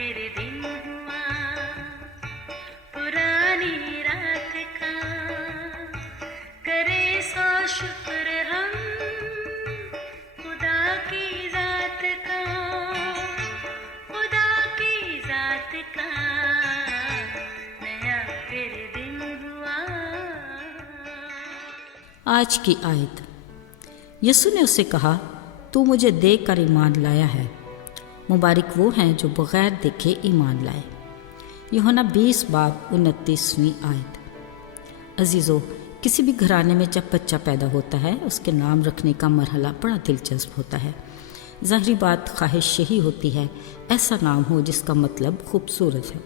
پھر دن ہوا پرانی رات کا، کرے سو شکر ہم خدا کی ذات کا، خدا کی ذات کا نیا پھر دن ہوا۔ آج کی آیت۔ یسوع نے اسے کہا، تو مجھے دیکھ کر ایمان لایا ہے، مبارک وہ ہیں جو بغیر دیکھے ایمان لائے۔ یوحنا 20:29 آیت۔ عزیزو، کسی بھی گھرانے میں جب بچہ پیدا ہوتا ہے اس کے نام رکھنے کا مرحلہ بڑا دلچسپ ہوتا ہے۔ ظاہری بات خواہش یہی ہوتی ہے ایسا نام ہو جس کا مطلب خوبصورت ہے۔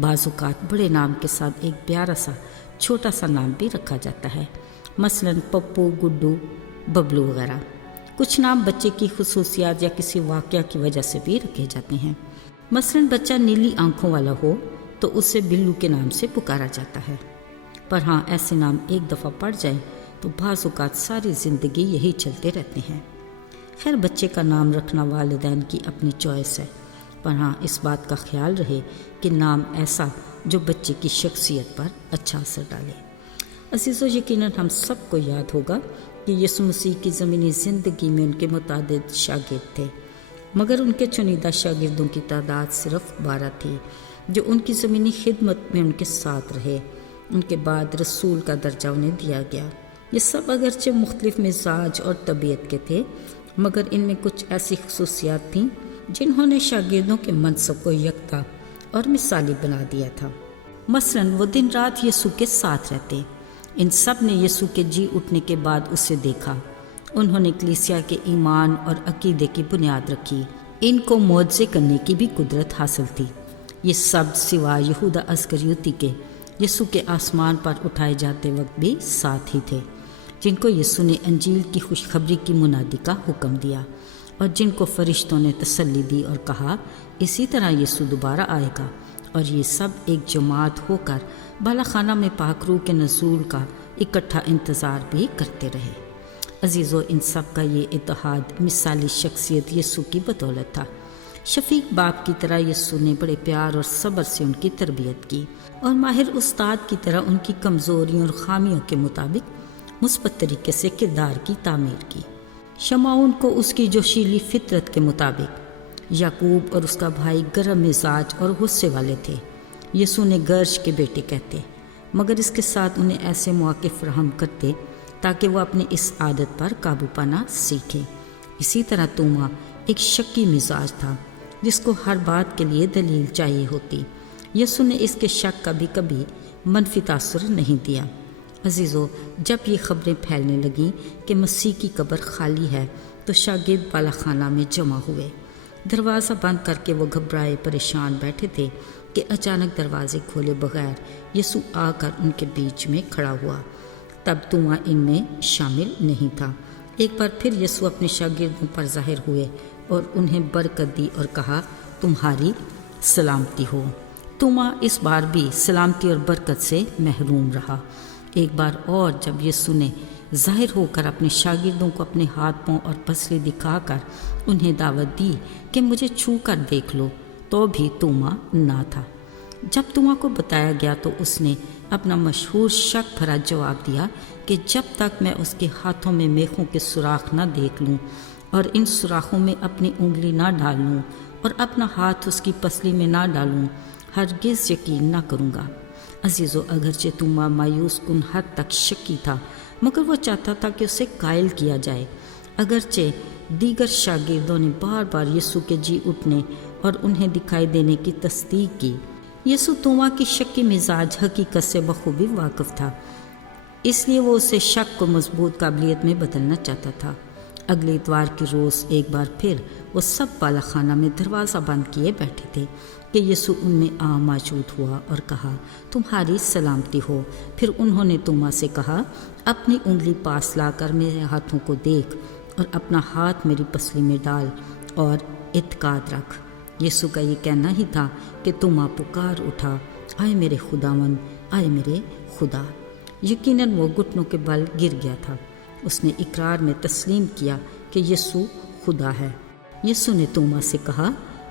بعض اوقات بڑے نام کے ساتھ ایک پیارا سا چھوٹا سا نام بھی رکھا جاتا ہے، مثلاً پپو، گڈو، ببلو وغیرہ۔ کچھ نام بچے کی خصوصیات یا کسی واقعہ کی وجہ سے بھی رکھے جاتے ہیں۔ مثلاً بچہ نیلی آنکھوں والا ہو تو اسے بلو کے نام سے پکارا جاتا ہے، پر ہاں ایسے نام ایک دفعہ پڑ جائیں تو بعض اوقات ساری زندگی یہی چلتے رہتے ہیں۔ خیر، بچے کا نام رکھنا والدین کی اپنی چوائس ہے، پر ہاں اس بات کا خیال رہے کہ نام ایسا جو بچے کی شخصیت پر اچھا اثر ڈالے۔ عزیزو، یقیناً ہم سب کو یاد ہوگا کہ یسوع مسیح کی زمینی زندگی میں ان کے متعدد شاگرد تھے، مگر ان کے چنیدہ شاگردوں کی تعداد صرف 12 تھی جو ان کی زمینی خدمت میں ان کے ساتھ رہے۔ ان کے بعد رسول کا درجہ انہیں دیا گیا۔ یہ سب اگرچہ مختلف مزاج اور طبیعت کے تھے، مگر ان میں کچھ ایسی خصوصیات تھیں جنہوں نے شاگردوں کے منصب کو یکتا اور مثالی بنا دیا تھا۔ مثلاً وہ دن رات یسوع کے ساتھ رہتے۔ ان سب نے یسوع کے جی اٹھنے کے بعد اسے دیکھا۔ انہوں نے کلیسیا کے ایمان اور عقیدے کی بنیاد رکھی۔ ان کو معجزے کرنے کی بھی قدرت حاصل تھی۔ یہ سب سوائے یہودا اسکریوتی کے یسوع کے آسمان پر اٹھائے جاتے وقت بھی ساتھ ہی تھے، جن کو یسوع نے انجیل کی خوشخبری کی منادی کا حکم دیا اور جن کو فرشتوں نے تسلی دی اور کہا اسی طرح یسوع دوبارہ آئے گا، اور یہ سب ایک جماعت ہو کر بالا خانہ میں پاک روح کے نزول کا اکٹھا انتظار بھی کرتے رہے۔ عزیزو، ان سب کا یہ اتحاد مثالی شخصیت یسوع کی بدولت تھا۔ شفیق باپ کی طرح یسوع نے بڑے پیار اور صبر سے ان کی تربیت کی، اور ماہر استاد کی طرح ان کی کمزوریوں اور خامیوں کے مطابق مثبت طریقے سے کردار کی تعمیر کی۔ شمعون کو اس کی جوشیلی فطرت کے مطابق، یعقوب اور اس کا بھائی گرم مزاج اور غصے والے تھے۔ یسوع نے گرش کے بیٹے کہتے، مگر اس کے ساتھ انہیں ایسے مواقع فراہم کرتے تاکہ وہ اپنی اس عادت پر قابو پانا سیکھیں۔ اسی طرح توما ایک شکی مزاج تھا جس کو ہر بات کے لیے دلیل چاہیے ہوتی۔ یسوع نے اس کے شک کا بھی کبھی منفی تاثر نہیں دیا۔ عزیزو، جب یہ خبریں پھیلنے لگیں کہ مسیح کی قبر خالی ہے تو شاگرد بالا خانہ میں جمع ہوئے۔ دروازہ بند کر کے وہ گھبرائے پریشان بیٹھے تھے کہ اچانک دروازے کھولے بغیر یسوع آ کر ان کے بیچ میں کھڑا ہوا۔ تب توما ان میں شامل نہیں تھا۔ ایک بار پھر یسوع اپنے شاگردوں پر ظاہر ہوئے اور انہیں برکت دی اور کہا، تمہاری سلامتی ہو۔ توما اس بار بھی سلامتی اور برکت سے محروم رہا۔ ایک بار اور جب یسوع نے ظاہر ہو کر اپنے شاگردوں کو اپنے ہاتھ پاؤں اور پسلی دکھا کر انہیں دعوت دی کہ مجھے چھو کر دیکھ لو، تو بھی توما نہ تھا۔ جب توما کو بتایا گیا تو اس نے اپنا مشہور شک بھرا جواب دیا کہ جب تک میں اس کے ہاتھوں میں میخوں کے سوراخ نہ دیکھ لوں اور ان سوراخوں میں اپنی انگلی نہ ڈال لوں اور اپنا ہاتھ اس کی پسلی میں نہ ڈالوں، ہرگز یقین نہ کروں گا۔ عزیزو، اگرچہ توما مایوس کن حد تک شکی تھا، مگر وہ چاہتا تھا کہ اسے قائل کیا جائے۔ اگرچہ دیگر شاگردوں نے بار بار یسوع کے جی اٹھنے اور انہیں دکھائی دینے کی تصدیق کی، یسوع توما کی شکی مزاج حقیقت سے بخوبی واقف تھا، اس لیے وہ اسے شک کو مضبوط قابلیت میں بدلنا چاہتا تھا۔ اگلے اتوار کے روز ایک بار پھر وہ سب بالا خانہ میں دروازہ بند کیے بیٹھے تھے کہ یسوع ان میں موجود ہوا اور کہا، تمہاری سلامتی ہو۔ پھر انہوں نے توما سے کہا، اپنی انگلی پاس لا کر میرے ہاتھوں کو دیکھ اور اپنا ہاتھ میری پسلی میں ڈال اور اعتقاد رکھ۔ یسوع کا یہ کہنا ہی تھا کہ توما پکار اٹھا، آئے میرے خداوند، آئے میرے خدا۔ یقیناً وہ گھٹنوں کے بل گر گیا تھا۔ اس نے اقرار میں تسلیم کیا کہ یسوع خدا ہے۔ یسوع نے توما سے کہا،